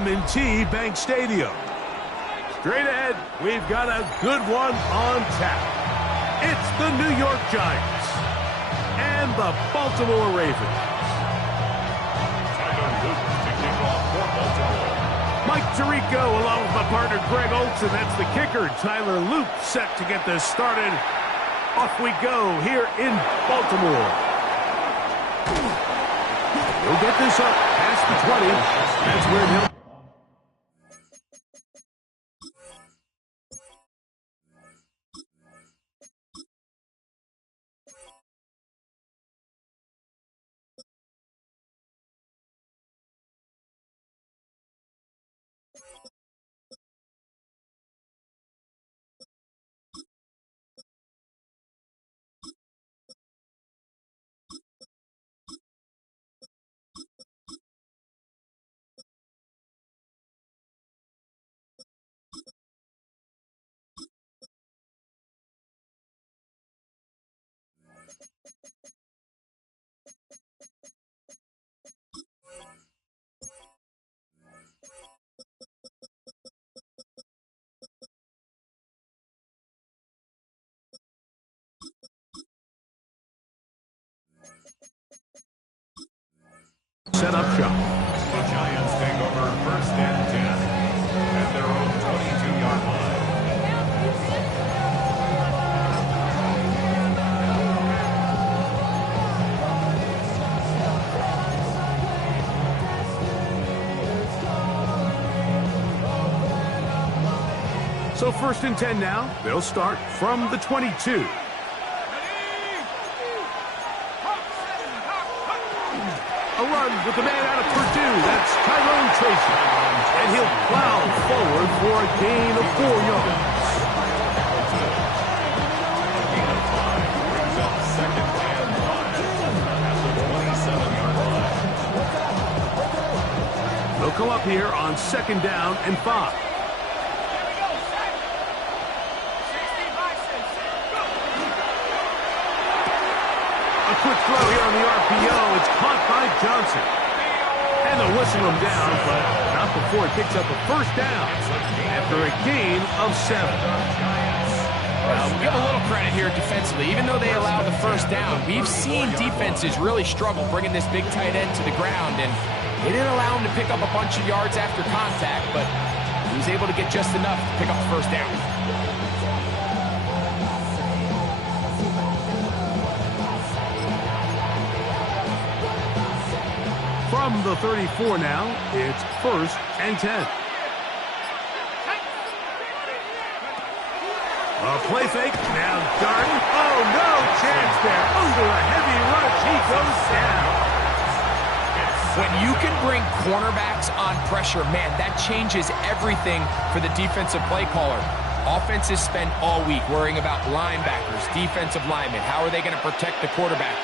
M&T Bank Stadium. Straight ahead, we've got a good one on tap. It's the New York Giants and the Baltimore Ravens. Mike Tirico along with my partner Greg Olson. That's the kicker. Tyler Luke set to get this started. Off we go here in Baltimore. He'll get this up past the 20. That's where he'll... Set up shop. The Giants take over first and 10 at their own 22-yard line. So first and 10 now. They'll start from the 22. A run with the man out of Purdue. That's Tyrone Tracy. And he'll plow forward for a gain of 4 yards. Gain of 5 brings up second and 5 at the 27-yard line. They'll come up here on second down and 5. A quick throw here on the RPO. It's caught by Johnson. And they'll whistle him down, but not before he picks up a first down after a gain of 7. We'll give a little credit here defensively. Even though they allowed the first down, we've seen defenses really struggle bringing this big tight end to the ground, and they didn't allow him to pick up a bunch of yards after contact, but he was able to get just enough to pick up the first down. From the 34 now, it's first and 10. A play fake. Now Darden. Oh, no chance there. Under a heavy rush, he goes down. When you can bring cornerbacks on pressure, man, that changes everything for the defensive play caller. Offenses spend all week worrying about linebackers, defensive linemen. How are they going to protect the quarterback?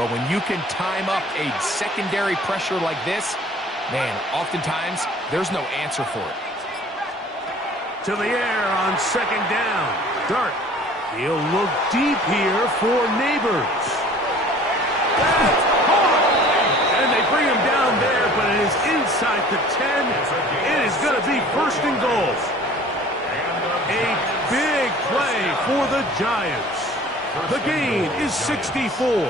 But when you can time up a secondary pressure like this, man, oftentimes there's no answer for it. To the air on second down. Dart. He'll look deep here for Neighbors. That's hard. And they bring him down there, but it is inside the 10. It is going to be first and goal. A big play for the Giants. The gain is 64.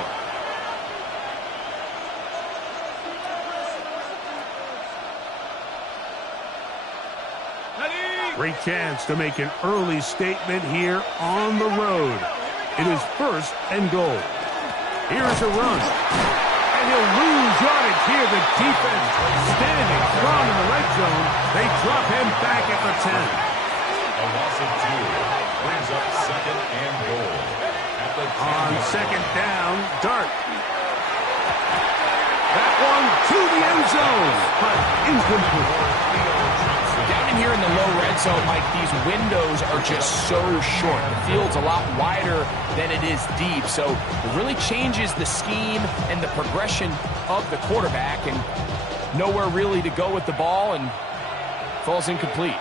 Great chance to make an early statement here on the road. It is first and goal. Here's a run. And he'll lose yardage here. The defense standing strong in the red zone. They drop him back at the 10. A loss of 2 brings up second and goal. At the 10. On second down, Dart. That one to the end zone, but incomplete. Down in here in the low red zone, Mike, these windows are just so short. The field's a lot wider than it is deep, so it really changes the scheme and the progression of the quarterback, and nowhere really to go with the ball, and falls incomplete.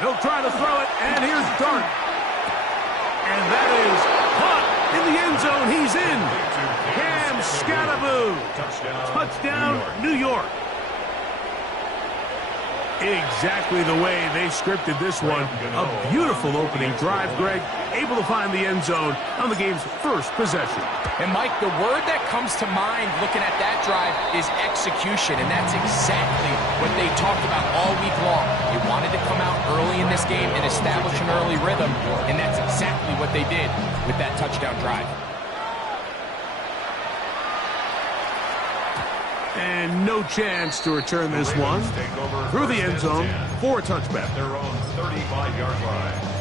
He'll try to throw it, and here's Dart. And that is caught in the end zone. He's in. Cam Scattaboo. Touchdown, New York. Exactly the way they scripted this one. A beautiful opening drive, Greg. Able to find the end zone on the game's first possession. And, Mike, the word that comes to mind looking at that drive is execution, and that's exactly what they talked about all week long. They wanted to come out early in this game and establish an early rhythm, and that's exactly what they did with that touchdown drive. And no chance to return this one through the end zone for a touchback. Their own 35-yard line.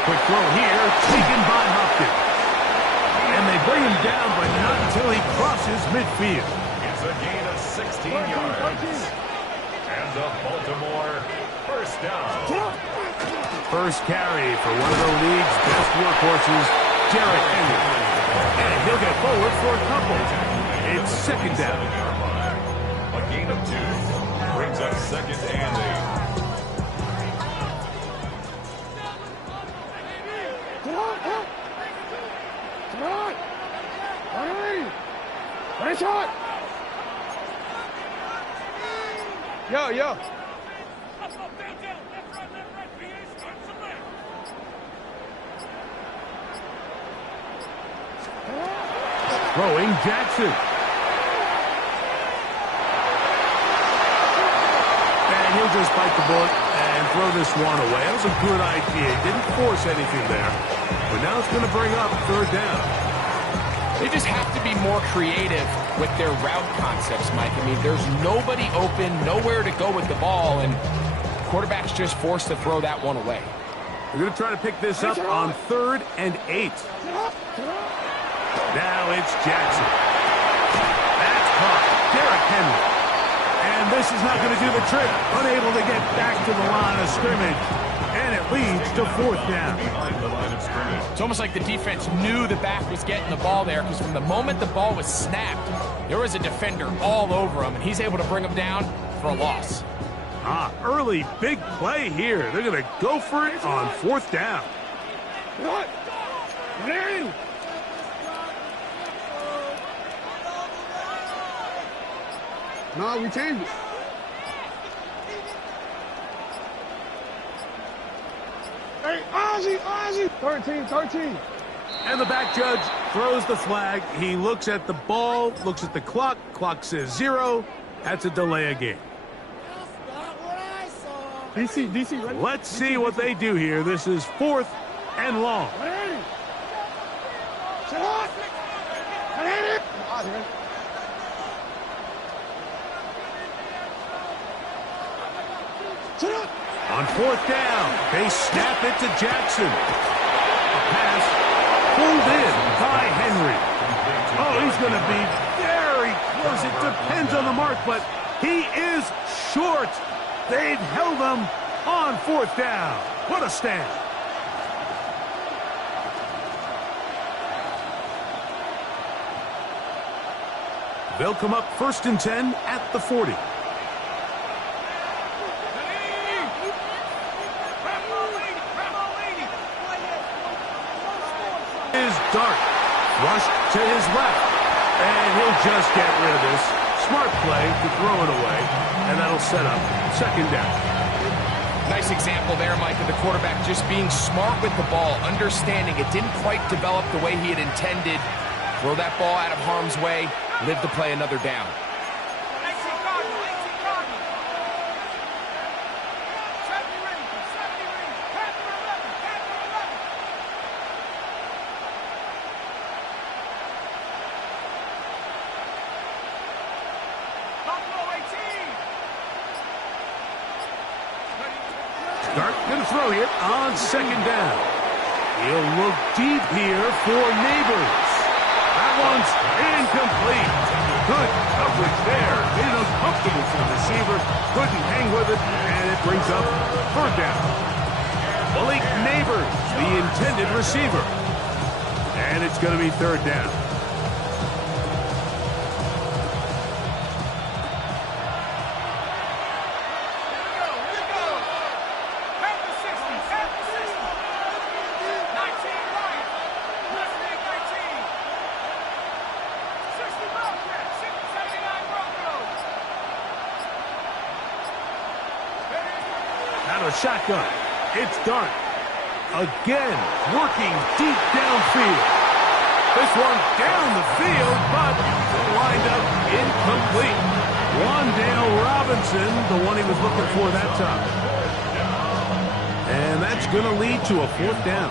Quick throw here, taken by Hopkins. And they bring him down, but not until he crosses midfield. It's a gain of 16 yards. And the Baltimore first down. First carry for one of the league's best workhorses, Derrick Henry. And he'll get forward for a couple. It's second down. A gain of 2 brings up second and 8. Yo. Throwing Jackson. And he'll just bite the bullet and throw this one away. That was a good idea. Didn't force anything there. But now it's going to bring up third down. They just have to be more creative with their route concepts, Mike. I mean, there's nobody open, nowhere to go with the ball, and quarterback's just forced to throw that one away. We're going to try to pick this up on 3rd and 8. Now it's Jackson. That's caught. Derrick Henry. And this is not going to do the trick. Unable to get back to the line of scrimmage. And it leads to 4th down. Behind the line of scrimmage. It's almost like the defense knew the back was getting the ball there, because from the moment the ball was snapped, there was a defender all over him, and he's able to bring him down for a loss. Early big play here. They're going to go for it on 4th down. No, we changed it. Hey, Ozzy. 13. And the back judge throws the flag. He looks at the ball, looks at the clock. Clock says 0. That's a delay of game. DC, ready? Let's see what they do here. This is 4th and long. On 4th down, they snap it to Jackson. A pass pulled in by Henry. Oh, he's going to be very close. It depends on the mark, but he is short. They've held him on 4th down. What a stand. They'll come up 1st and 10 at the 40. Is Dart. Rushed to his left. And he'll just get rid of this. Smart play to throw it away. And that'll set up 2nd down. Nice example there, Mike, of the quarterback just being smart with the ball, understanding it didn't quite develop the way he had intended. Throw that ball out of harm's way, live to play another down. Dart going to throw here on 2nd down. He'll look deep here for Neighbors. That one's incomplete. Good coverage there. Made it uncomfortable for the receiver. Couldn't hang with it, and it brings up 3rd down. Malik Neighbors, the intended receiver. And And it's going to be third down. Out of shotgun. It's Dart. Again, working deep downfield. This one down the field, but lined up incomplete. Wandale Robinson, the one he was looking for that time. And that's going to lead to a fourth down.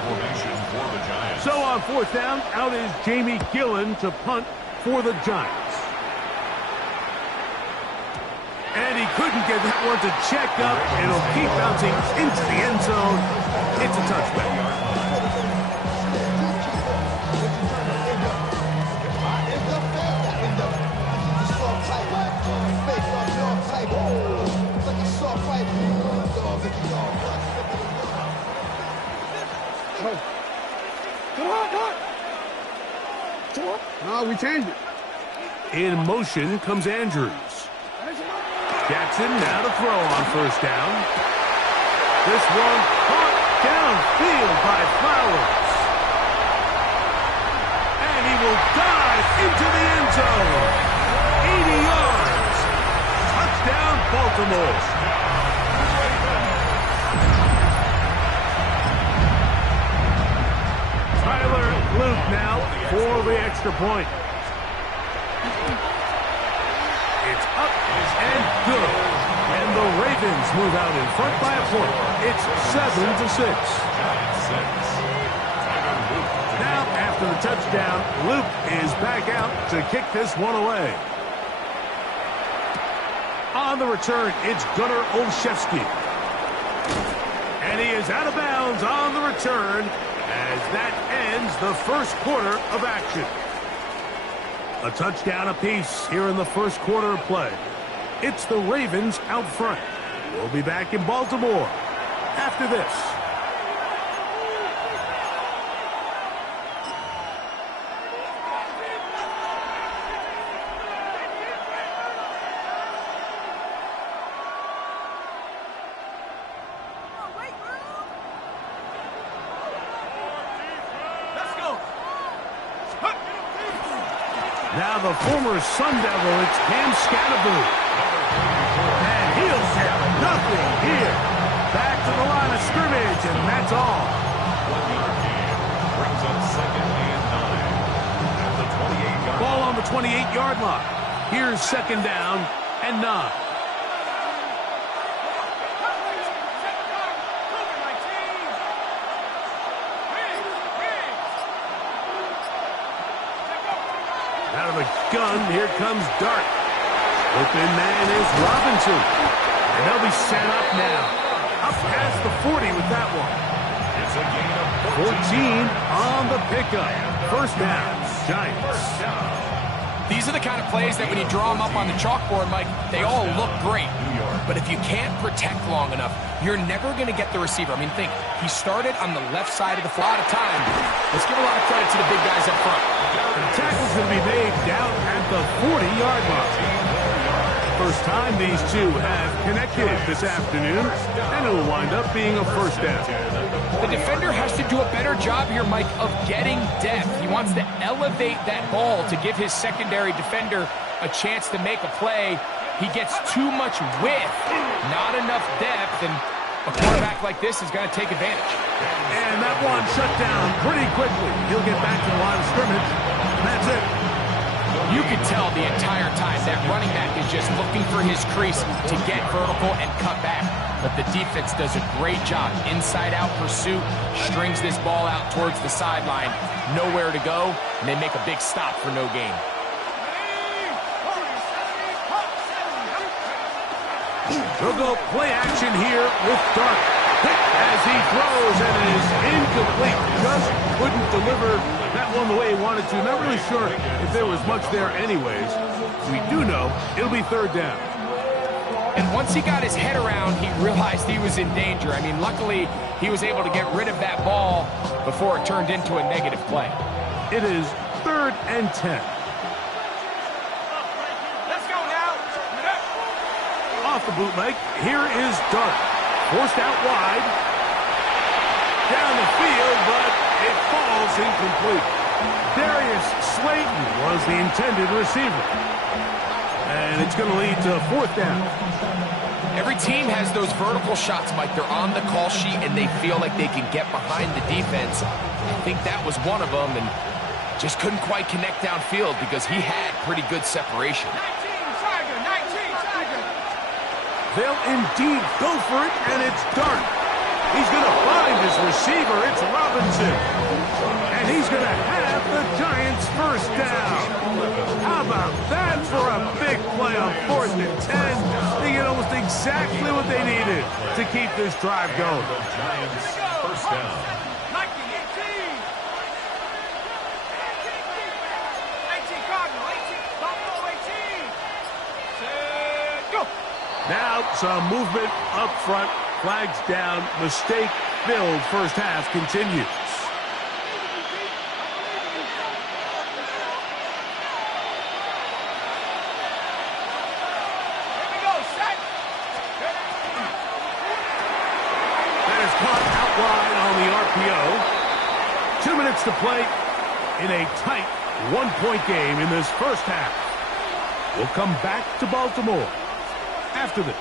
So on fourth down, out is Jamie Gillen to punt for the Giants. And he couldn't get that one to check up. It'll keep bouncing into the end zone. It's a touchback. No, we changed it. In motion comes Andrews. Jackson now to throw on first down. This one caught downfield by Flowers. And he will dive into the end zone. 80 yards. Touchdown, Baltimore. Tyler Luke now for the extra point. It's up and good. And the Ravens move out in front by a point. It's 7-6. Now, after the touchdown, Luke is back out to kick this one away. On the return, it's Gunnar Olszewski. And he is out of bounds on the return as that ends the first quarter of action. A touchdown apiece here in the first quarter of play. It's the Ravens out front. We'll be back in Baltimore after this. Now the former Sun Devil, it's Cam Scatterboot. And he'll have nothing here. Back to the line of scrimmage, and that's all. 1-yard gain brings up 2nd and 9 at the 28-yard. Ball on the 28-yard line. Here's 2nd down and 9. Out of the gun, here comes Dart. Open man is Robinson. And they'll be set up now. Up past the 40 with that one. It's a gain of 14 on the pickup. First down, Giants. These are the kind of plays that when you draw them up on the chalkboard, Mike, they all look great. But if you can't protect long enough, you're never going to get the receiver. I mean, think, he started on the left side of the floor. A lot of time. Let's give a lot of credit to the big guys up front. The tackle's going to be made down at the 40-yard line. First time these two have connected this afternoon, and it'll wind up being a first down. The defender has to do a better job here, Mike, of getting depth. He wants to elevate that ball to give his secondary defender a chance to make a play. He gets too much width, not enough depth, and a quarterback like this is going to take advantage. And that one shut down pretty quickly. He'll get back to the line of scrimmage, and that's it. You could tell the entire time that running back is just looking for his crease to get vertical and cut back. But the defense does a great job. Inside-out pursuit, strings this ball out towards the sideline. Nowhere to go, and they make a big stop for no gain. They'll go play action here with Dart. As he throws, and it is incomplete. Just couldn't deliver that one the way he wanted to. Not really sure if there was much there anyways. We do know it'll be third down. And once he got his head around, he realized he was in danger. I mean, luckily, he was able to get rid of that ball before it turned into a negative play. It is 3rd and 10. Let's go now. Off the bootleg, here is Dart. Forced out wide. Down the field, but it falls incomplete. Darius Slayton was the intended receiver. And it's going to lead to 4th down. Every team has those vertical shots, Mike. They're on the call sheet, and they feel like they can get behind the defense. I think that was one of them, and just couldn't quite connect downfield because he had pretty good separation. 19, Tiger. They'll indeed go for it, and it's Dart. He's going to find his receiver. It's Robinson. And he's going to have the Giants' 1st down. How about that for a big play on 4th and 10? They get almost exactly what they needed to keep this drive going. The Giants' 1st down. 19, 18. 18, Cardinal. 18. Buffalo, 18. Set, go. Now some movement up front. Flags down. Mistake-filled first half continues. Here we go, set. That is caught out wide on the RPO. 2 minutes to play in a tight 1-point game in this first half. We'll come back to Baltimore after this.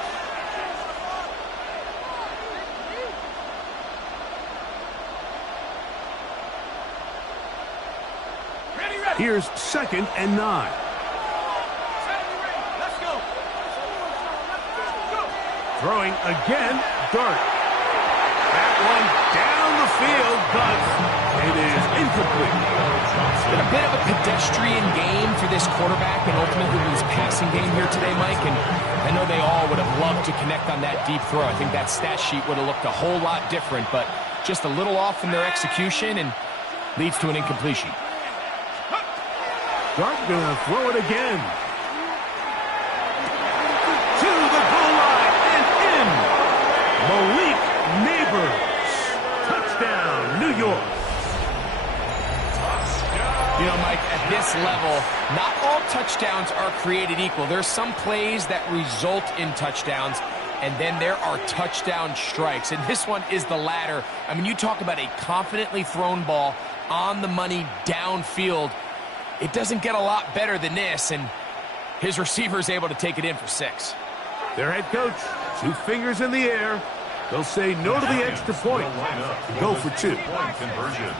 Here's 2nd and 9. Let's go. Throwing again, Dart. That one down the field, but it is incomplete. It's been a bit of a pedestrian game for this quarterback and ultimately this passing game here today, Mike. And I know they all would have loved to connect on that deep throw. I think that stat sheet would have looked a whole lot different, but just a little off in their execution and leads to an incompletion. Dart gonna throw it again. To the goal line and in. Malik Neighbors. Touchdown, New York. You know, Mike, at this level, not all touchdowns are created equal. There's some plays that result in touchdowns, and then there are touchdown strikes. And this one is the latter. I mean, you talk about a confidently thrown ball on the money downfield. It doesn't get a lot better than this, and his receiver is able to take it in for 6. Their head coach, 2 fingers in the air. They'll say no to the extra point. Go for 2. Point conversion.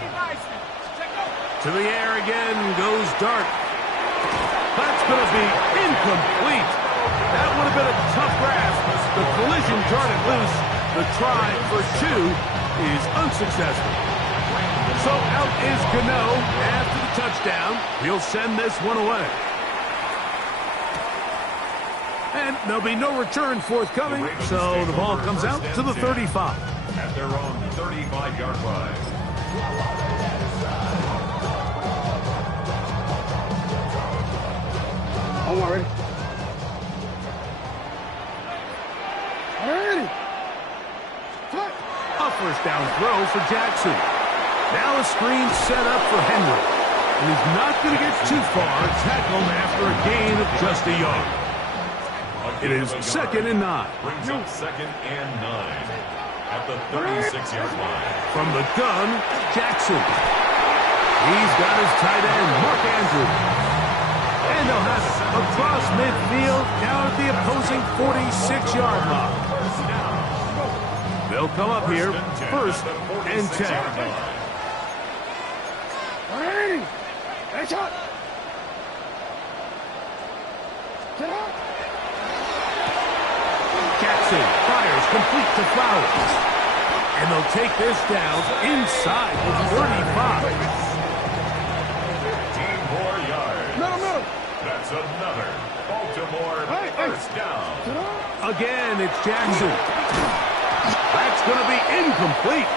To the air again goes Dart. That's going to be incomplete. That would have been a tough grasp. The collision darted loose. The try for 2 is unsuccessful. So out is Gano after the touchdown. He'll send this one away. And there'll be no return forthcoming, so the ball comes out to the 35. At their own 35-yard line. I'm already. Already. A first down throw for Jackson. Now a screen set up for Henry. And he's not going to get too far, tackled after a gain of just a yard. It is 2nd and 9. Brings up 2nd and 9 at the 36-yard line. From the gun, Jackson. He's got his tight end, Mark Andrews. And they'll have it across midfield down at the opposing 46-yard line. They'll come up here 1st and 10. Already. That's up. Get up. Jackson fires complete to Flowers. And they'll take this down inside the 35. 15 more yards. Middle. That's another Baltimore first down. Again, it's Jackson. That's going to be incomplete.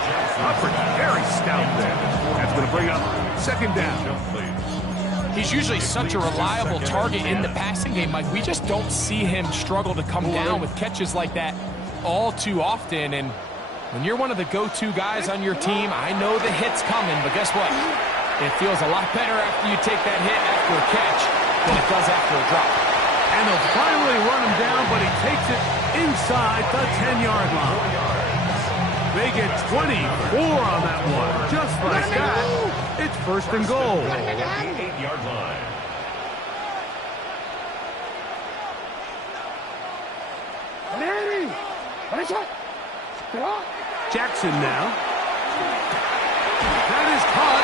Coverage very stout there. That's going to bring up 2nd down. He's usually such a reliable target in the passing game, Mike. We just don't see him struggle to come down with catches like that all too often. And when you're one of the go-to guys on your team, I know the hit's coming, but guess what? It feels a lot better after you take that hit after a catch than it does after a drop. And they'll finally run him down, but he takes it inside the 10-yard line. They get 24 on that one. Just like that, it's first and goal. At the 8-yard line. Jackson now. That is caught,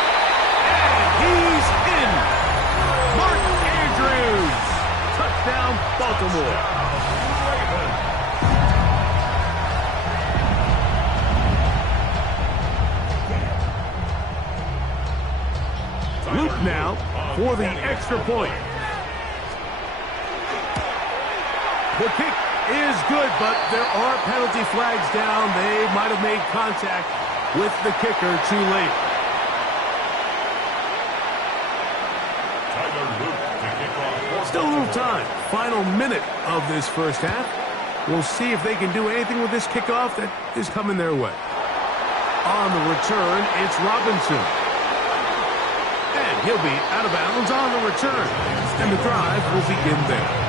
and he's in. Mark Andrews. Touchdown, Baltimore. Luke now for the extra point. The kick is good, but there are penalty flags down. They might have made contact with the kicker too late. Still a little time. Final minute of this first half. We'll see if they can do anything with this kickoff that is coming their way. On the return, it's Robinson. And he'll be out of bounds on the return. And the drive will begin there.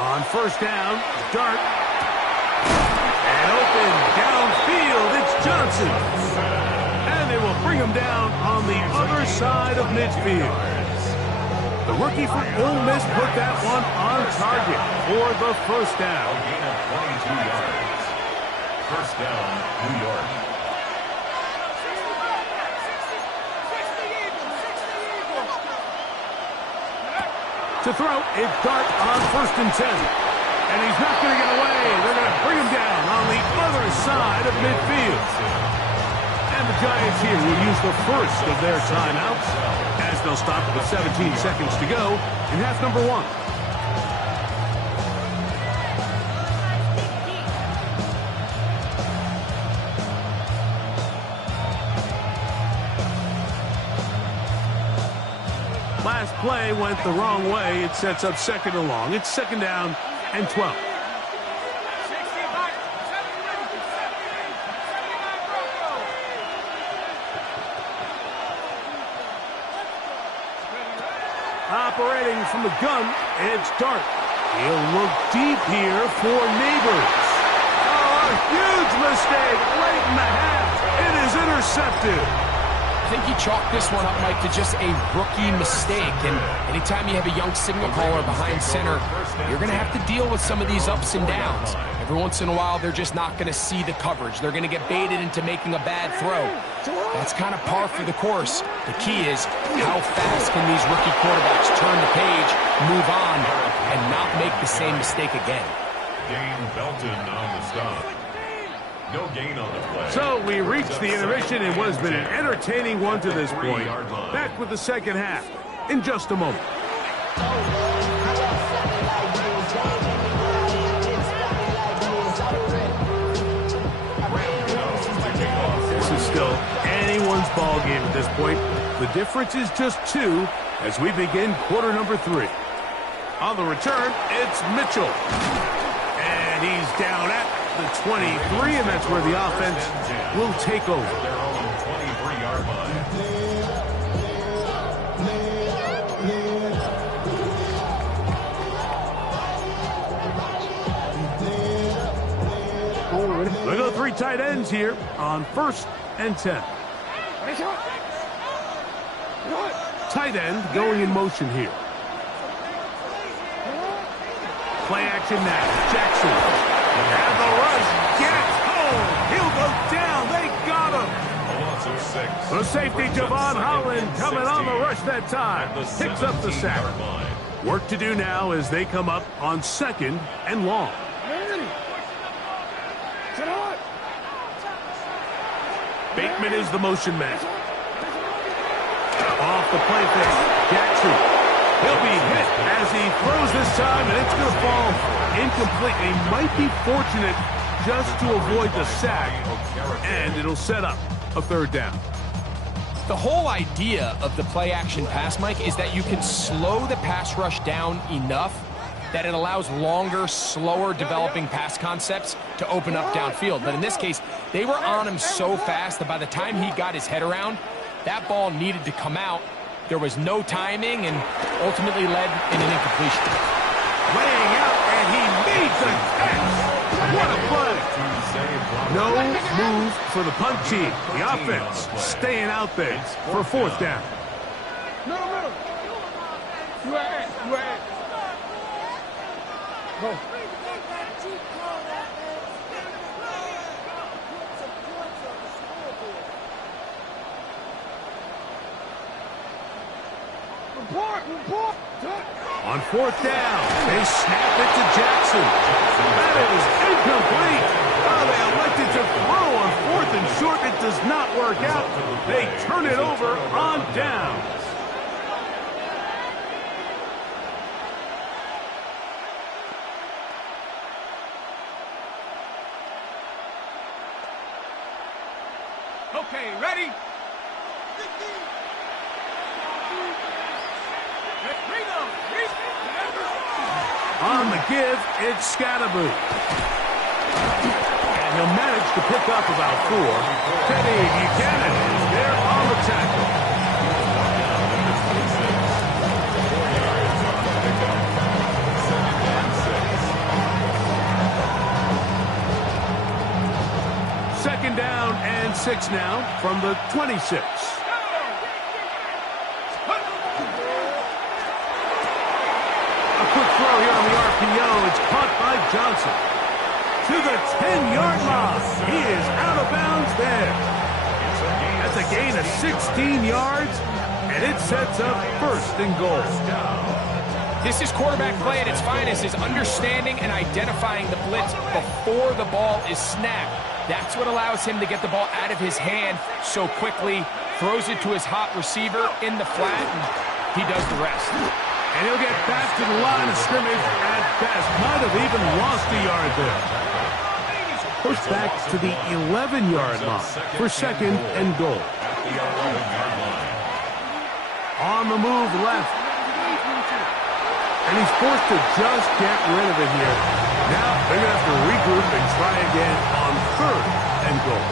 On first down, Dart. And open downfield, it's Johnson. And they will bring him down on the other side of midfield. The rookie from Ole Miss put that one on target for the first down. A gain of 22 yards. First down, New York. To throw, it's Dart on first and 10. And he's not going to get away. They're going to bring him down on the other side of midfield. And the Giants here will use the first of their timeouts as they'll stop with 17 seconds to go in half number one. Last play went the wrong way. It sets up second and long. It's second down and 12. Operating from the gun, it's Dart. He'll look deep here for Neighbors. Oh, a huge mistake late in the half. It is intercepted. I think he chalked this one up, Mike, to just a rookie mistake. And anytime you have a young signal caller behind center, you're going to have to deal with some of these ups and downs. Every once in a while, they're just not going to see the coverage. They're going to get baited into making a bad throw. That's kind of par for the course. The key is how fast can these rookie quarterbacks turn the page, move on, and not make the same mistake again. Dane Belton on the stop. No gain on the play. So we reached the intermission in what has been an entertaining one to this point. Back with the second half in just a moment. This is still anyone's ball game at this point. The difference is just 2 as we begin quarter number 3. On the return, it's Mitchell. And he's down at the 23, and that's where the offense will take over. Their own 23-yard line. They go 3 tight ends here on first and 10. Tight end going in motion here. Play action now. Jackson. And the rush gets home. He'll go down. They got him. A loss of 6. The safety, Javon Holland, coming on the rush that time. Picks up the sack. Work to do now as they come up on second and long. Bateman is the motion man. Off the play fake. Jackson. He'll be hit as he throws this time, and it's going to fall incomplete. He might be fortunate just to avoid the sack, and it'll set up a third down. The whole idea of the play-action pass, Mike, is that you can slow the pass rush down enough that it allows longer, slower developing pass concepts to open up downfield. But in this case, they were on him so fast that by the time he got his head around, that ball needed to come out. There was no timing and ultimately led in an incompletion. Laying out, and he made the catch. What a play. No move for the punt team. The offense staying out there for fourth down. Middle. You at. Go. Report. On fourth down, they snap it to Jackson. That is incomplete. Oh, they elected to throw on fourth and short. It does not work out. They turn it over on downs. Okay, ready? On the give, it's Scatterboo. And he'll manage to pick up about 4. Teddy Buchanan is there on the tackle. Second down and 6 now from the 26. Quick throw here on the RPO. It's caught by Johnson. To the 10-yard line. He is out of bounds there. That's a gain of 16 yards, and it sets up first and goal. This is quarterback play at its finest, is understanding and identifying the blitz before the ball is snapped. That's what allows him to get the ball out of his hand so quickly, throws it to his hot receiver in the flat, and he does the rest. And he'll get back to the line of scrimmage at best. Might have even lost a yard there. Pushed back to the 11-yard line for second and goal. On the move left. And he's forced to just get rid of it here. Now they're going to have to regroup and try again on third and goal.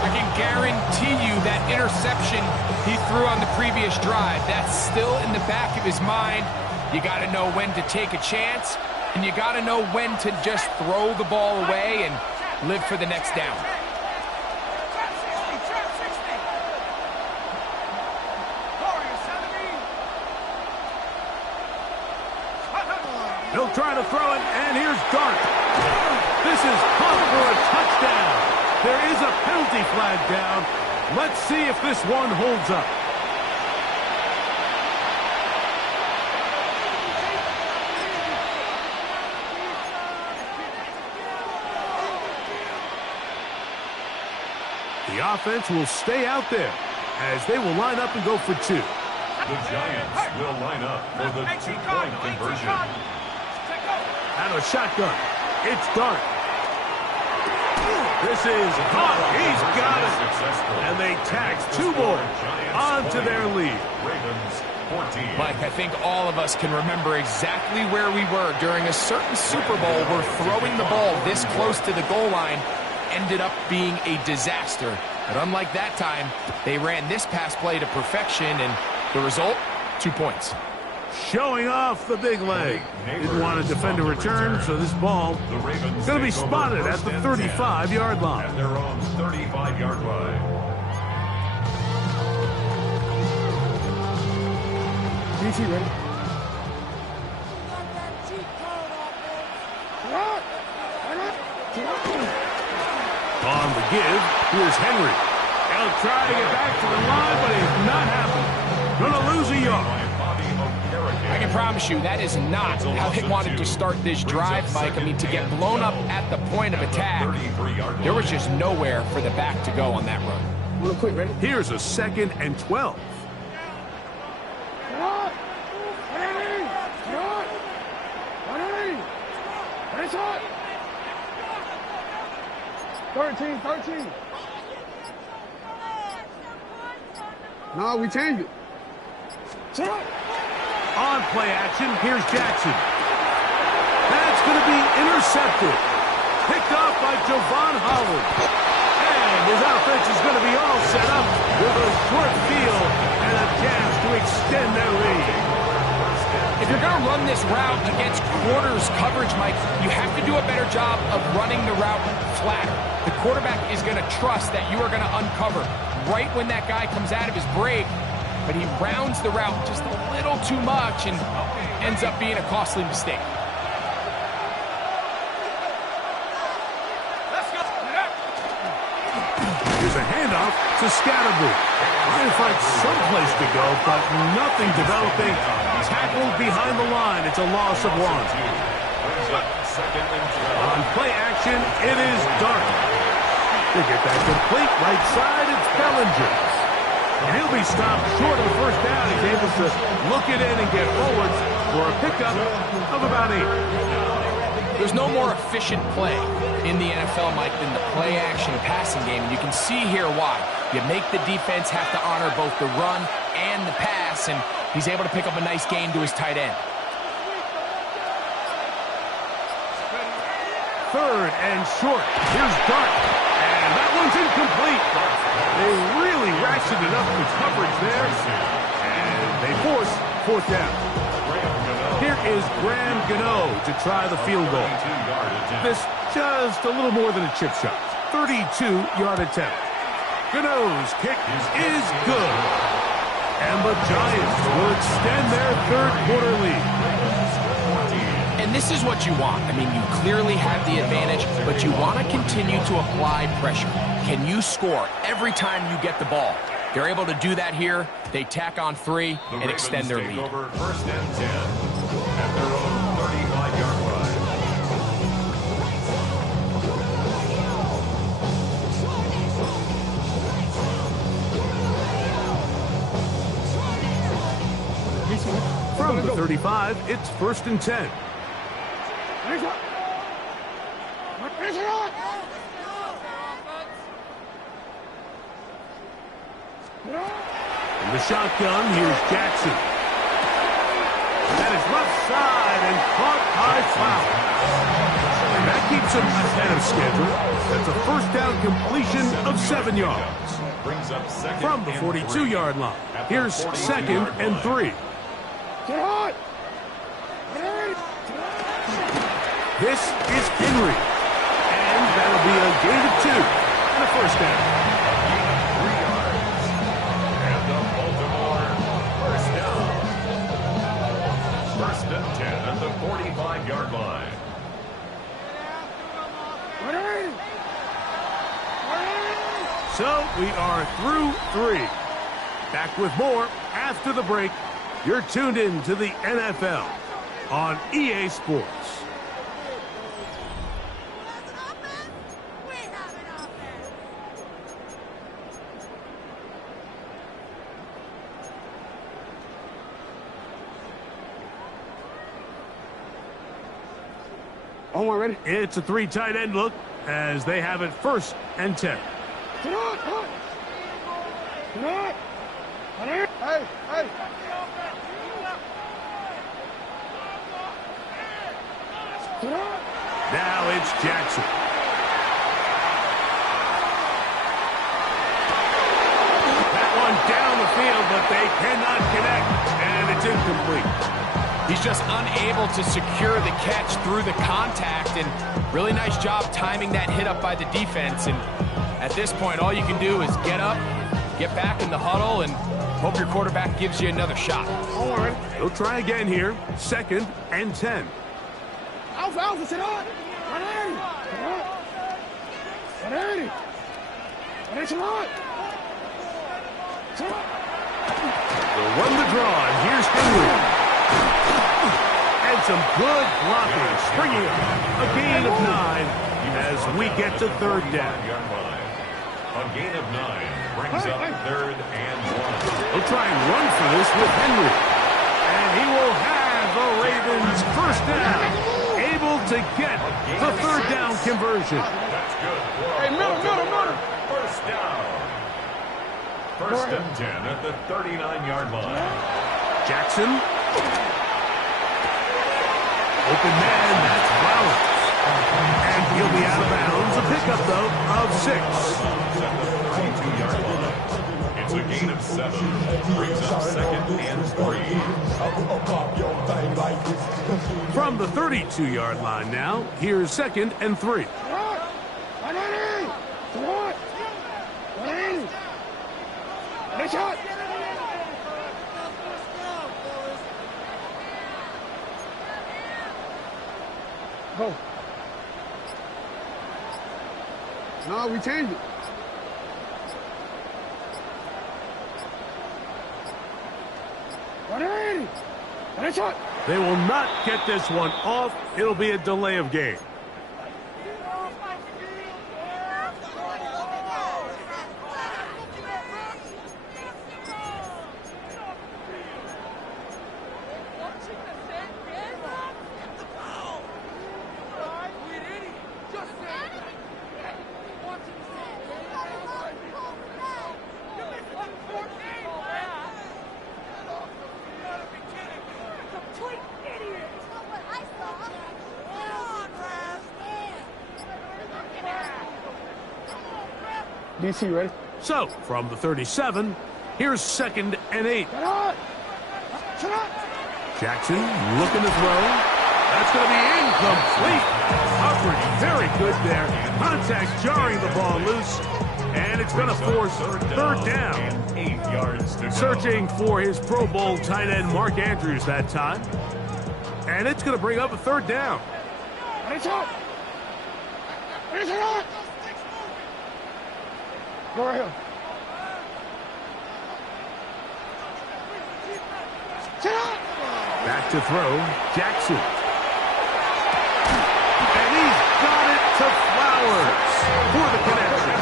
I can guarantee you that interception he threw on the previous drive, that's still in the back of his mind. You got to know when to take a chance, and you got to know when to just throw the ball away and live for the next down. He'll try to throw it, and here's Dart. This is caught for a touchdown. There is a penalty flag down. Let's see if this one holds up. The offense will stay out there as they will line up and go for 2. The Giants will line up for the 2-point conversion. Out of a shotgun, it's Dart. This is hot. He's got it. And they tax 2 more onto their lead. Mike, I think all of us can remember exactly where we were during a certain Super Bowl where throwing the ball this close to the goal line ended up being a disaster. But unlike that time, they ran this pass play to perfection, and the result, 2 points. Showing off the big leg. Didn't want to defend a return, so this ball is going to be spotted at the 35-yard line. At their own 35-yard line. DC ready? On the give, here's Henry. He'll try to get back to the line, but it's not happening. Going to lose a yard. I can promise you that is not how they wanted to start this drive, Mike. I mean, to get blown up at the point of attack, there was just nowhere for the back to go on that run. Real quick, ready? Here's a 2nd and 12. Get on! Ready! Get on! Ready! Ready, shot! 13. No, we changed it. Shot! On play action, here's Jackson. That's going to be intercepted. Picked off by Javon Holland. And his offense is going to be all set up with a short field and a chance to extend their lead. If you're going to run this route against quarters coverage, Mike, you have to do a better job of running the route flatter. The quarterback is going to trust that you are going to uncover right when that guy comes out of his break, but he rounds the route just a little too much and ends up being a costly mistake. Here's a handoff to Scatterby. Trying to find someplace to go, but nothing developing. Tackled behind the line. It's a loss of 1. On play action, it is Dart. To get that complete right side, it's Bellinger. And he'll be stopped short of the first down. He's able to look it in and get forward for a pickup of about 8. There's no more efficient play in the NFL, Mike, than the play-action passing game. And you can see here why. You make the defense have to honor both the run and the pass, and he's able to pick up a nice gain to his tight end. 3rd and short. Here's Dart. And that one's incomplete. They really ratcheted up the coverage there. And they force 4th down. Here is Graham Gano to try the field goal. This just a little more than a chip shot. 32-yard attempt. Gano's kick is good. And the Giants will extend their 3rd quarter lead. And this is what you want. I mean, you clearly have the advantage, but you want to continue to apply pressure. Can you score every time you get the ball? They're able to do that here. They tack on 3 and extend their lead. Over 1st and 10 at their own 35-yard line. From the 35, it's 1st and 10. In the shotgun, here's Jackson. That is left side and caught high foul. And that keeps him ahead of schedule. That's a 1st down completion of 7 yards. Brings up 2nd From the 42-yard line, here's 2nd and 3. Get on! This is Henry. And that'll be a gain of 2 and a 1st down. 3 yards. And the Baltimore 1st down. 1st and 10 at the 45-yard line. So we are through 3. Back with more after the break. You're tuned in to the NFL on EA Sports. Oh, my, ready? It's a 3 tight end look as they have it 1st and 10. Get on! Get on! Hey, hey! Get on! Now it's Jackson. That one down the field, but they cannot connect, and it's incomplete. He's just unable to secure the catch through the contact, and really nice job timing that hit up by the defense. And at this point, all you can do is get up, get back in the huddle, and hope your quarterback gives you another shot. All right. He'll try again here. 2nd and 10. Alpha, sit on! Ready! Ready! Ready, sit on! They'll run the draw, and here's Henry. some good blocking, springing up a gain of 9 as we get to third down. A gain of 9 brings up third and 1. He'll try and run for this with Henry. And he will have the Ravens first down, able to get the third down conversion. That's good. Hey, middle. First down. First and 10 at the 39-yard line. Jackson. Open man, that's Flowers. And he'll be out of bounds. A pickup, though, of 6. At the 32-yard line. It's a gain of 7. Brings up second and 3. From the 32-yard line now, here's second and 3. Shot. Go. No, we changed it. Shot. They will not get this one off. It'll be a delay of game. DC, ready? So, from the 37, here's second and 8. Jackson looking to throw. That's going to be incomplete. Hubbard, very good there. Contact jarring the ball loose. And it's going to force third down. 8 yards to go. Searching for his Pro Bowl tight end Mark Andrews that time. And it's going to bring up a third down. Go right here. Back to throw, Jackson. And he's got it to Flowers for the connection.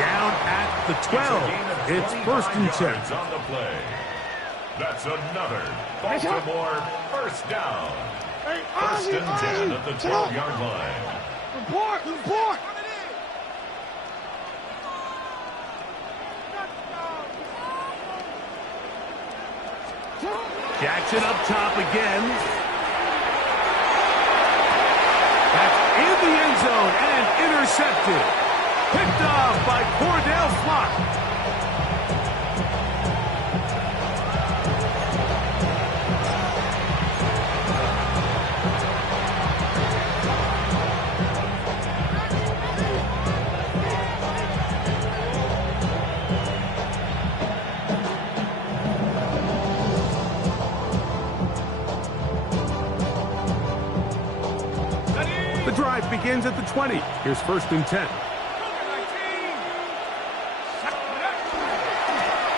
Down at the 12. It's first and 10. On the play. That's another Baltimore first down. First and 10 at the 12-yard line. Report. Jackson up top again. That's in the end zone and intercepted. Picked off by Cordell Flock. The drive begins at the 20. Here's first and 10.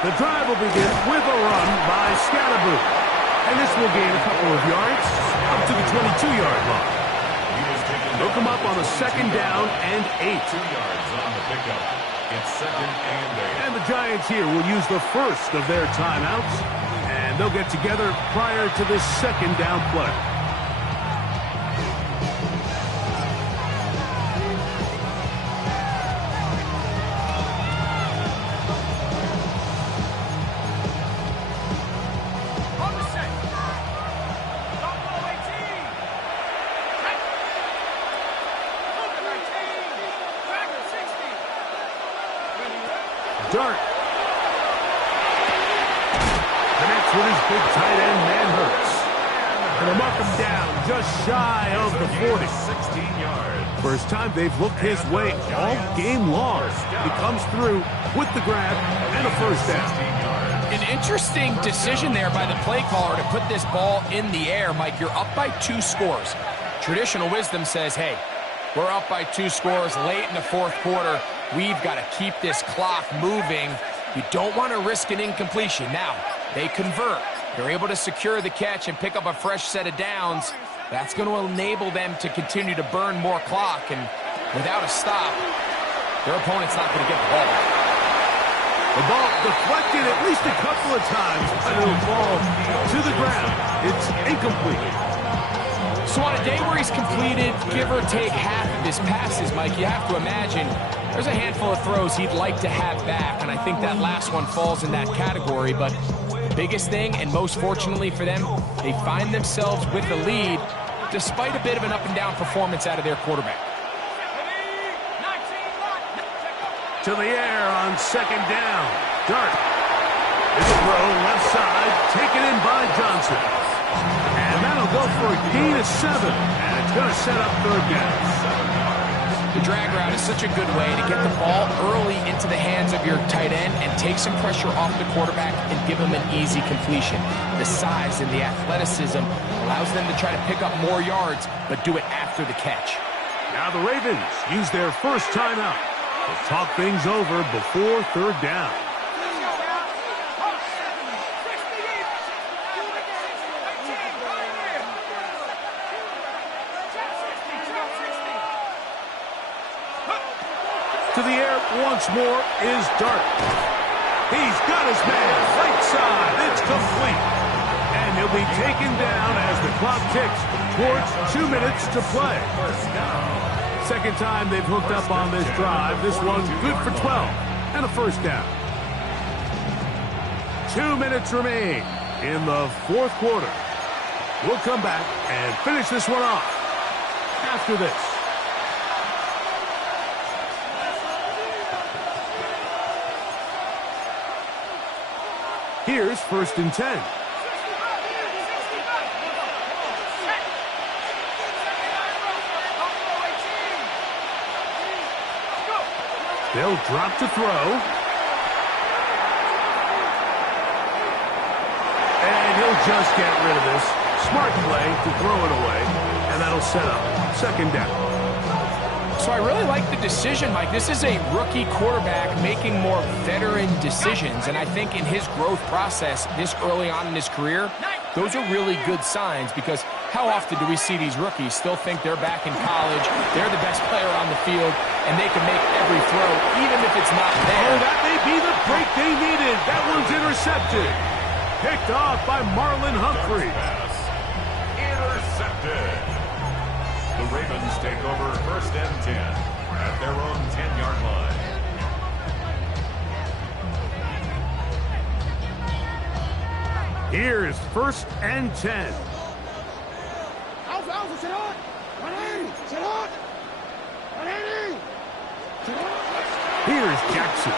The drive will begin with a run by Scatterboo. And this will gain a couple of yards up to the 22-yard line. They'll come up on a second down and 8. 2 yards on the pickup. It's second and 8. And the Giants here will use the first of their timeouts. And they'll get together prior to this second down play. Dart. Connects with his big tight end, Manhurts. And they'll mark him down just shy of the 40. 16 yards. First time they've looked his way all game long. He comes through with the grab and a first down. An interesting decision there by the play caller to put this ball in the air. Mike, you're up by 2 scores. Traditional wisdom says, hey, we're up by 2 scores late in the fourth quarter. We've got to keep this clock moving. You don't want to risk an incompletion. Now, they convert. They're able to secure the catch and pick up a fresh set of downs. That's going to enable them to continue to burn more clock, and without a stop, their opponent's not going to get the ball. The ball deflected at least a couple of times, and it'll fall to the ground. It's incomplete. So on a day where he's completed, give or take half of his passes, Mike, you have to imagine there's a handful of throws he'd like to have back, and I think that last one falls in that category. But the biggest thing, and most fortunately for them, they find themselves with the lead despite a bit of an up-and-down performance out of their quarterback. To the air on second down. Dart. It's a throw left side, taken in by Johnson. And that'll go for a gain of 7. And it's going to set up third down. The drag route is such a good way to get the ball early into the hands of your tight end and take some pressure off the quarterback and give him an easy completion. The size and the athleticism allows them to try to pick up more yards, but do it after the catch. Now the Ravens use their first timeout to talk things over before third down. To the air once more is Dart. He's got his man right side. It's complete. And he'll be taken down as the clock ticks towards 2 minutes to play. Second time they've hooked up on this drive. This one good for 12 and a first down. 2 minutes remain in the fourth quarter. We'll come back and finish this one off after this. Here's first and 10. They'll drop to throw. And he'll just get rid of this. Smart play to throw it away. And that'll set up second down. So I really like the decision, Mike. This is a rookie quarterback making more veteran decisions. And I think in his growth process this early on in his career, those are really good signs, because how often do we see these rookies still think they're back in college, they're the best player on the field, and they can make every throw, even if it's not there. Oh, that may be the break they needed. That one's intercepted. Picked off by Marlon Humphrey. Intercepted. The Ravens take over first and 10 at their own 10-yard line. Here's first and 10. Here's Jackson.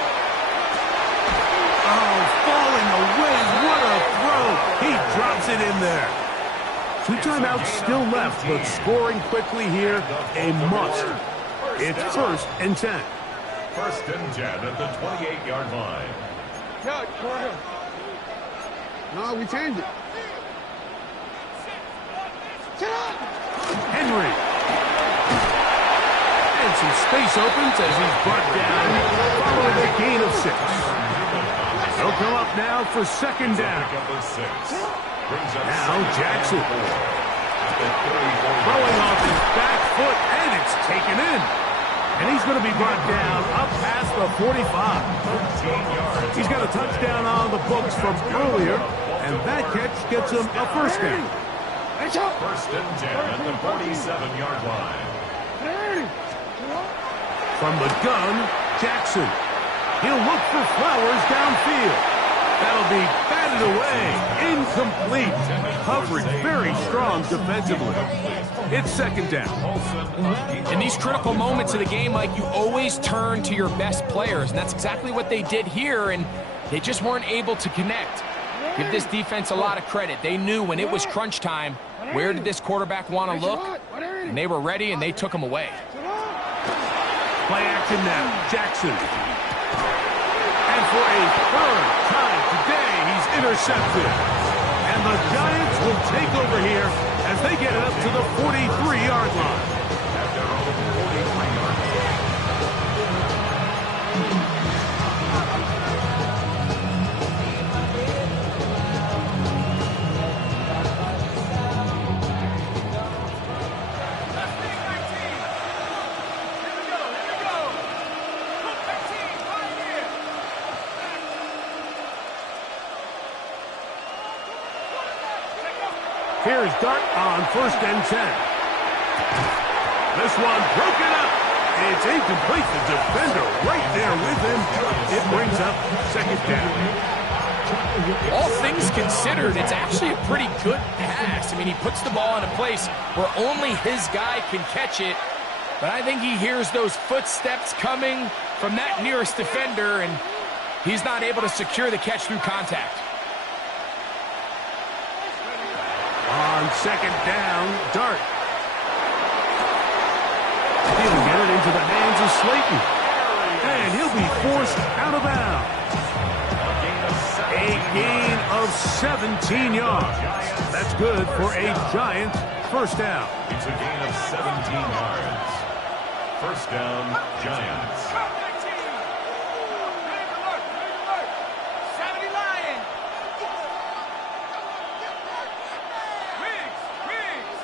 Oh, falling away. What a throw. He drops it in there. 2 timeouts still left, but scoring quickly here, a must. It's first and 10. First and 10 at the 28-yard line. No, we changed it. Henry. And some space opens as he's brought down following a gain of 6. They'll come up now for second down. Now Jackson. Throwing off his back foot, and it's taken in. And he's going to be brought down up past the 45. He's got a touchdown on the books from earlier, and that catch gets him a first down. First and 10 at the 47-yard line. From the gun, Jackson. He'll look for Flowers downfield. That'll be batted away. Incomplete. Coverage very strong defensively. It's second down. In these critical moments of the game, Mike, you always turn to your best players, and that's exactly what they did here, and they just weren't able to connect. Give this defense a lot of credit. They knew when it was crunch time, where did this quarterback want to look? And they were ready, and they took him away. Play action now. Jackson. And for a third time today, he's intercepted. And the Giants will take over here as they get it up to the 43-yard line. At their own 43-yard line. Here's Dart on 1st and 10. This one broken up. It's incomplete. The defender right there with him. It brings up 2nd down. All things considered, it's actually a pretty good pass. I mean, he puts the ball in a place where only his guy can catch it. But I think he hears those footsteps coming from that nearest defender, and he's not able to secure the catch through contact. On 2nd down, Dart. He'll get it into the hands of Slayton. And he'll be forced out of bounds. A gain of 17 yards. That's good for a Giant 1st down. It's a gain of 17 yards. 1st down, Giants. 70 Lion. Wings.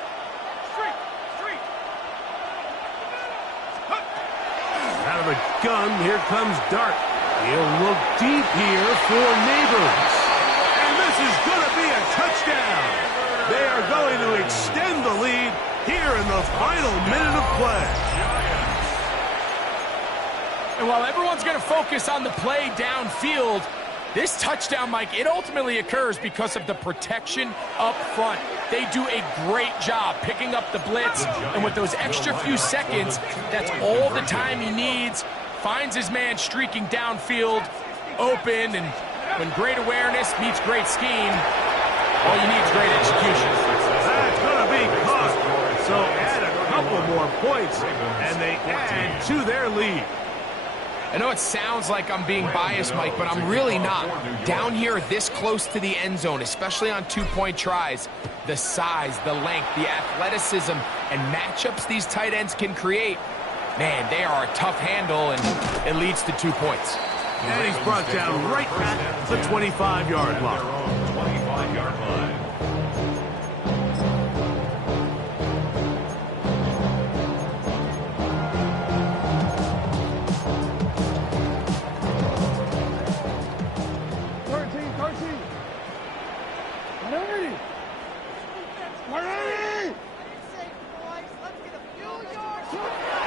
Street. Out of the gun, here comes Dart. He'll look deep here for Neighbors. And this is going to be a touchdown. They are going to extend the lead here in the final minute of play. And while everyone's going to focus on the play downfield, this touchdown, Mike, it ultimately occurs because of the protection up front. They do a great job picking up the blitz, and with those extra few seconds, that's all the time he needs. Finds his man streaking downfield, open, and when great awareness meets great scheme, all you need is great execution. That's going to be caught. So add a couple more points, and they add to their lead. I know it sounds like I'm being biased, Mike, but I'm really not. Down here this close to the end zone, especially on 2-point tries, the size, the length, the athleticism, and matchups these tight ends can create, man, they are a tough handle, and it leads to 2 points. And he's brought down right at the 25-yard line. 25-yard line.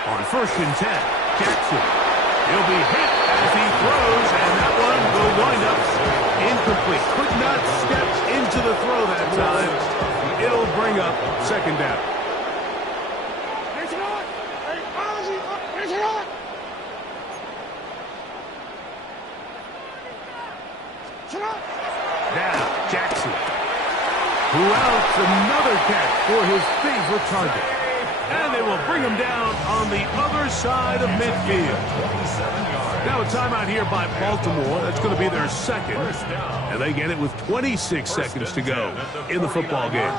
On 1st and 10, Jackson. He'll be hit as he throws, and that one will wind up incomplete. Could not step into the throw that time. It'll bring up 2nd down. Now, Jackson. Who else? Another catch for his favorite target. And they will bring him down on the other side of midfield. Now a timeout here by Baltimore. That's going to be their 2nd. And they get it with 26 seconds to go in the football game.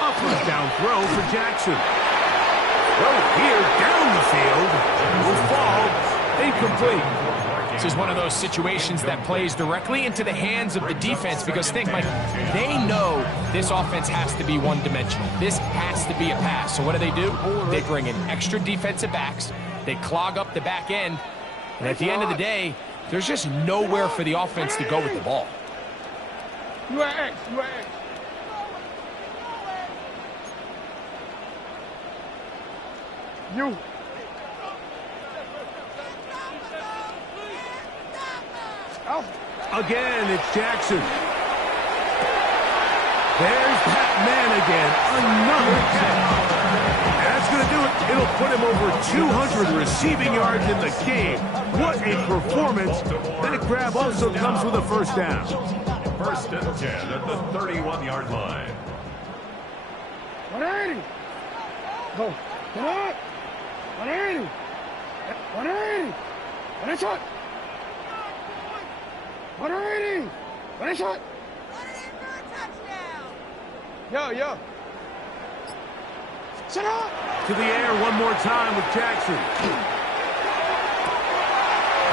A 1st down throw for Jackson. Throw here down the field. Will fall incomplete. This is one of those situations that plays directly into the hands of the defense because think, Mike, they know this offense has to be one-dimensional. This has to be a pass. So what do? They bring in extra defensive backs. They clog up the back end. And at the end of the day, there's just nowhere for the offense to go with the ball. Again, it's Jackson. There's that man again. Another catch. And that's going to do it. It'll put him over 200 receiving yards in the game. What a performance. That grab also comes with a 1st down. 1st and 10 at the 31-yard line. 180. Go. Get up. 180. 180. What is it? 180. What is it? Yo. Sit up. To the air one more time with Jackson.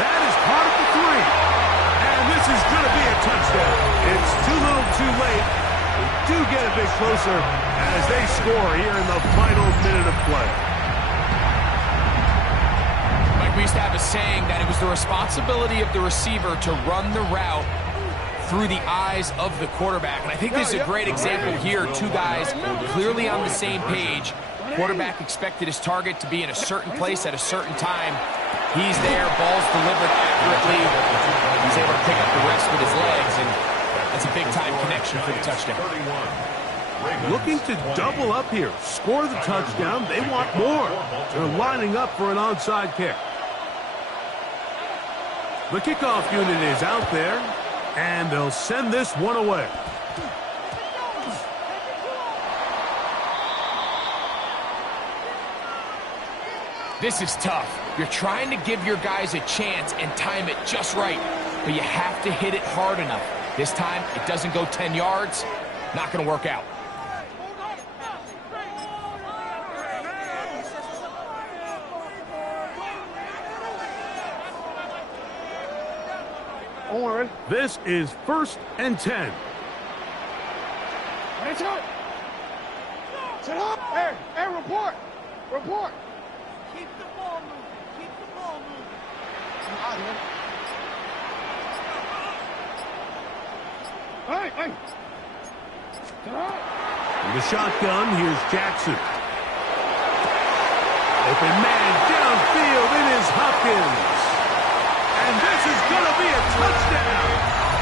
That is part of the 3. And this is going to be a touchdown. It's too little too late. We do get a bit closer as they score here in the final minute of play. Mike, we used to have a saying that it was the responsibility of the receiver to run the route through the eyes of the quarterback. And I think this is a great example here. Two guys clearly on the same page. Quarterback expected his target to be in a certain place at a certain time. He's there, ball's delivered accurately. He's able to pick up the rest with his legs, and that's a big-time connection for the touchdown. Looking to double up here, score the touchdown. They want more. They're lining up for an onside kick. The kickoff unit is out there, and they'll send this one away. This is tough. You're trying to give your guys a chance and time it just right, but you have to hit it hard enough. This time, it doesn't go 10 yards. Not going to work out. This is 1st and 10. Sit up. Hey, report. Report. Keep the ball moving. Keep the ball moving. Hey. In the shotgun, here's Jackson. Open man downfield, it is Hopkins. And this is going to be a touchdown.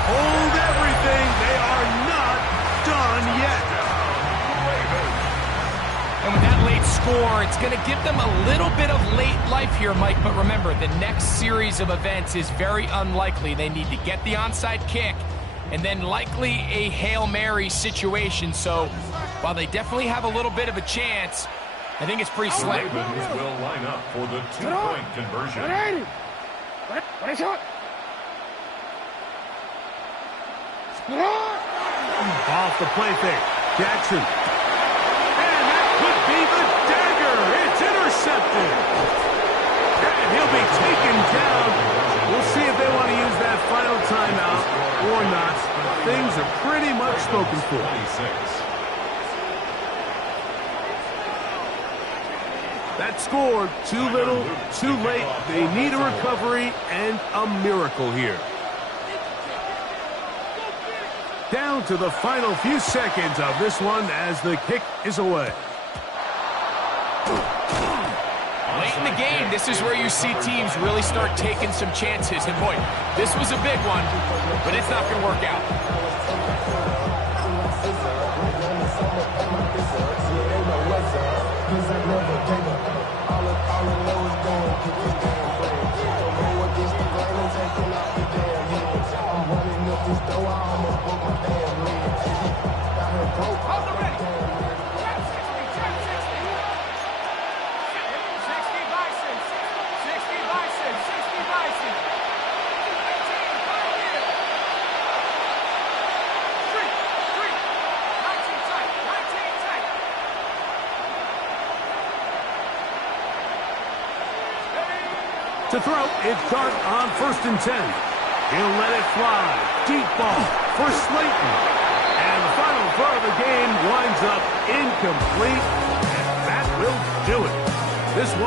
Hold everything. They are not done yet. And with that late score, it's going to give them a little bit of late life here, Mike. But remember, the next series of events is very unlikely. They need to get the onside kick and then likely a Hail Mary situation. So while they definitely have a little bit of a chance, I think it's pretty slim. The Ravens will line up for the two-point conversion. Off the play fake. Jackson. And that could be the dagger. It's intercepted. And he'll be taken down. We'll see if they want to use that final timeout or not. Things are pretty much spoken for. 26. That score, too little, too late. They need a recovery and a miracle here. Down to the final few seconds of this one as the kick is away. Late in the game, this is where you see teams really start taking some chances. And boy, this was a big one, but it's not going to work out. To throw, it's Dart on 1st and 10. He'll let it fly. Deep ball for Slayton. And the final throw of the game winds up incomplete. And that will do it. This one